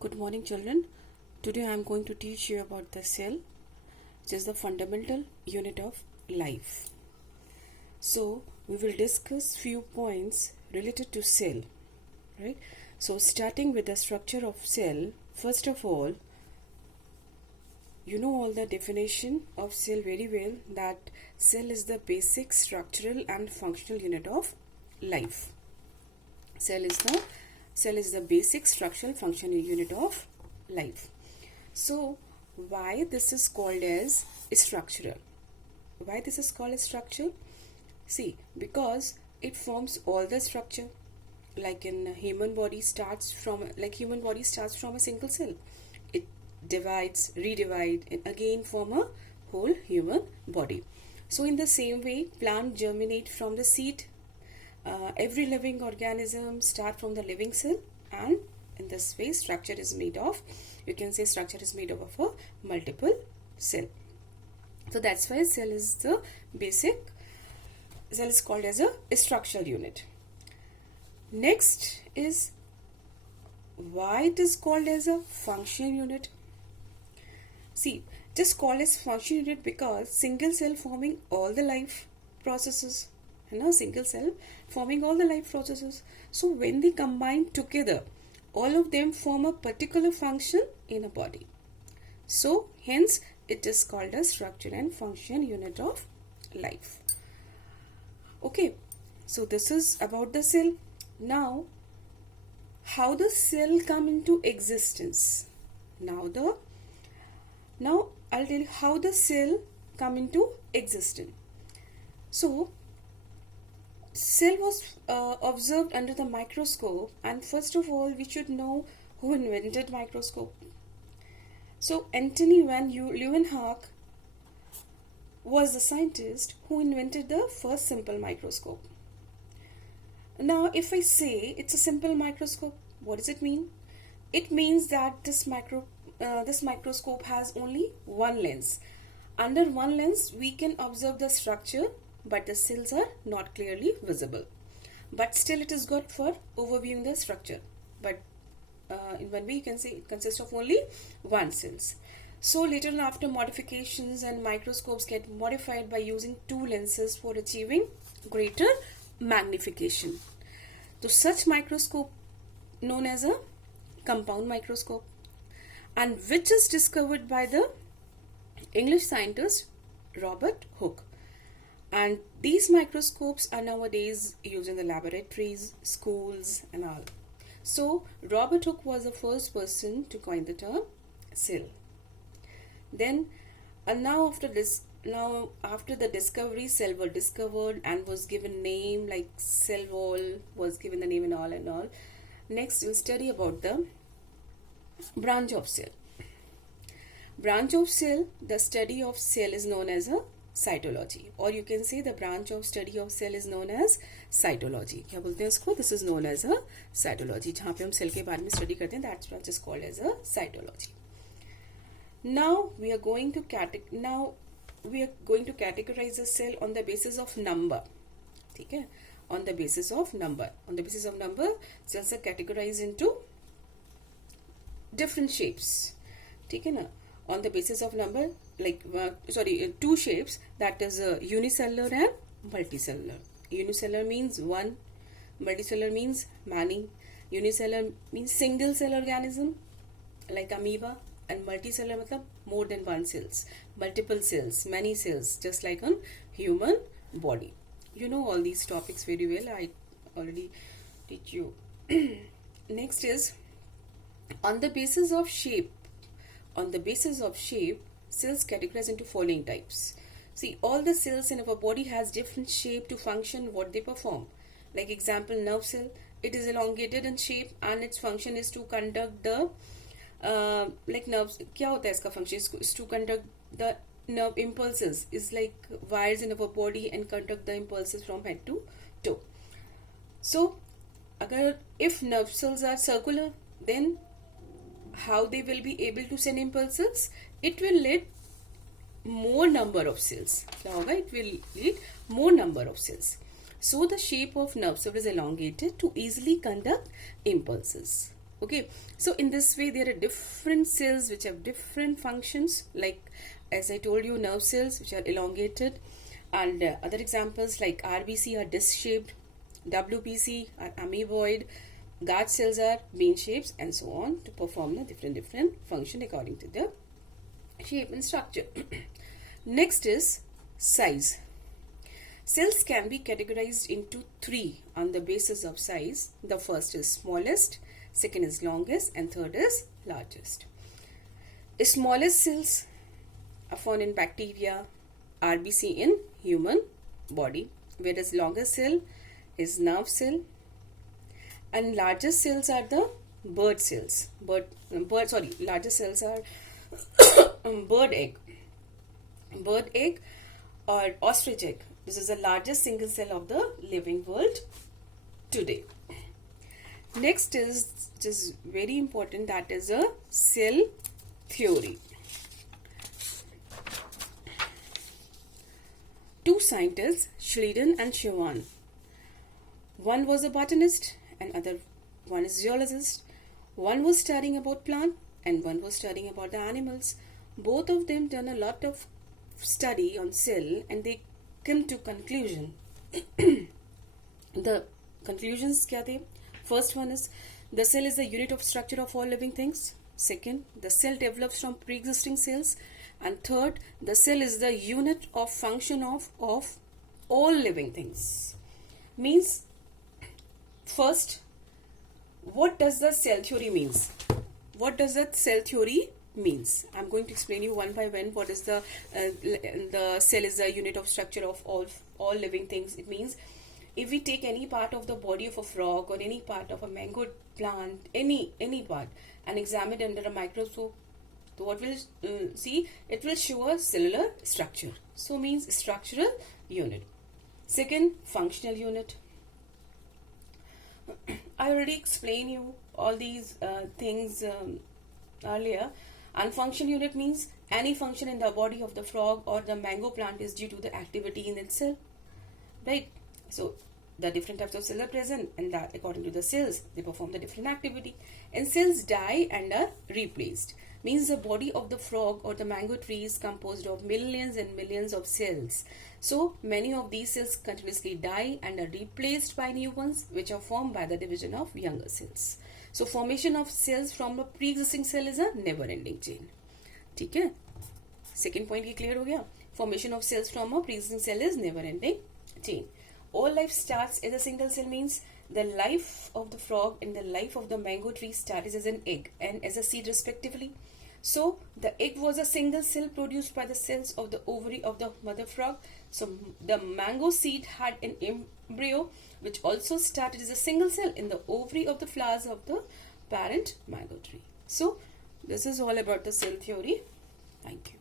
Good morning, children. Today I am going to teach you about the cell, which is the fundamental unit of life. So, we will discuss few points related to cell, right? So, starting with the structure of cell, first of all, you know all the definition of cell very well, that cell is the basic structural and functional unit of life. Cell is the basic structural functional unit of life. So why this is called as structural? Why this is called as structural? See, because it forms all the structure. Like in human body starts from a single cell. It divides, redivide, and again form a whole human body. So in the same way, plant germinate from the seed. Every living organism start from the living cell, and in this way structure is made of a multiple cell. So that's why cell is called as a structural unit. Next is why it is called as a function unit. See, it is called as function unit because single cell forming all the life processes. Single cell forming all the life processes. So when they combine together, all of them form a particular function in a body. So hence it is called a structure and function unit of life. Okay, so this is about the cell. Now, how the cell come into existence? Now I'll tell you how the cell come into existence. So cell was observed under the microscope, and first of all we should know who invented microscope. So Antony van Leeuwenhoek was the scientist who invented the first simple microscope. Now if I say it's a simple microscope, what does it mean? It means that this microscope has only one lens. Under one lens we can observe the structure, but the cells are not clearly visible. But still it is good for overviewing the structure. But in one way you can say it consists of only one cells. So later on, after modifications, and microscopes get modified by using two lenses for achieving greater magnification. So such microscope known as a compound microscope, and which is discovered by the English scientist Robert Hooke. And these microscopes are nowadays used in the laboratories, schools and all. So Robert Hooke was the first person to coin the term cell. Then after the discovery, cell were discovered and was given name, like cell wall was given the name and all. Next we'll study about the branch of cell. Branch of cell, the study of cell is known as a cytology, or you can say the branch of study of cell is known as cytology. क्या बोलते हैं इसको? This is known as a cytology. जहाँ पे हम cell के बारे में स्टडी करते हैं, that's what is called as a cytology. Now we are going to categorize a cell on the basis of number. ठीक है? On the basis of number, cells are categorized into different shapes. ठीक है ना? On the basis of number, two shapes, that is unicellular and multicellular. Unicellular means one, multicellular means many. Unicellular means single cell organism like amoeba, and multicellular matlab more than one cells, multiple cells, many cells, just like a human body. You know all these topics very well, I already teach you. Next is on the basis of shape, cells categorize into following types. See, all the cells in our body has different shape to function what they perform. Like example, nerve cell, it is elongated in shape and its function is to conduct the nerves. क्या होता है इसका function? Is to conduct the nerve impulses. Is like wires in our body and conduct the impulses from head to toe. So, if nerve cells are circular, then how they will be able to send impulses? It will lead more number of cells. It will lead more number of cells. So the shape of nerve cell is elongated to easily conduct impulses. Okay, so in this way there are different cells which have different functions, like as I told you, nerve cells which are elongated, and other examples like RBC are disc shaped, WBC are amoeboid, guard cells are bean shapes, and so on, to perform the different function according to the shape and structure. Next is size. Cells can be categorized into three on the basis of size. The first is smallest, second is longest, and third is largest. The smallest cells are found in bacteria, RBC in human body, whereas longest cell is nerve cell, and largest cells are the bird cells. Largest cells are bird egg or ostrich egg. This is the largest single cell of the living world today. Next is, which is very important, that is a cell theory. Two scientists, Schleiden and Schwann. One was a botanist and other one is zoologist. One was studying about plant and one was studying about the animals. Both of them done a lot of study on cell and they come to conclusion. The conclusions kya the? First one is the cell is the unit of structure of all living things. Second, the cell develops from pre-existing cells. And third, the cell is the unit of function of all living things. Means, first, what does the cell theory means? What does the cell theory means? I'm going to explain you one by one what is the cell is the unit of structure of all living things. It means if we take any part of the body of a frog or any part of a mango plant, any part, and examine it under a microscope, so what will see? It will show a cellular structure. So means structural unit. Second, functional unit. I already explained you all these things earlier. And functional unit means any function in the body of the frog or the mango plant is due to the activity in itself. Right? So the different types of cells are present, and that according to the cells they perform the different activity. And cells die and are replaced. Means the body of the frog or the mango tree is composed of millions and millions of cells. So many of these cells continuously die and are replaced by new ones which are formed by the division of younger cells. So formation of cells from a pre-existing cell is a never-ending chain. ठीक है? Second point ये clear हो गया? Formation of cells from a pre-existing cell is never-ending chain. All life starts as a single cell means the life of the frog and the life of the mango tree started as an egg and as a seed respectively. So the egg was a single cell produced by the cells of the ovary of the mother frog. So the mango seed had an embryo which also started as a single cell in the ovary of the flowers of the parent mango tree. So this is all about the cell theory. Thank you.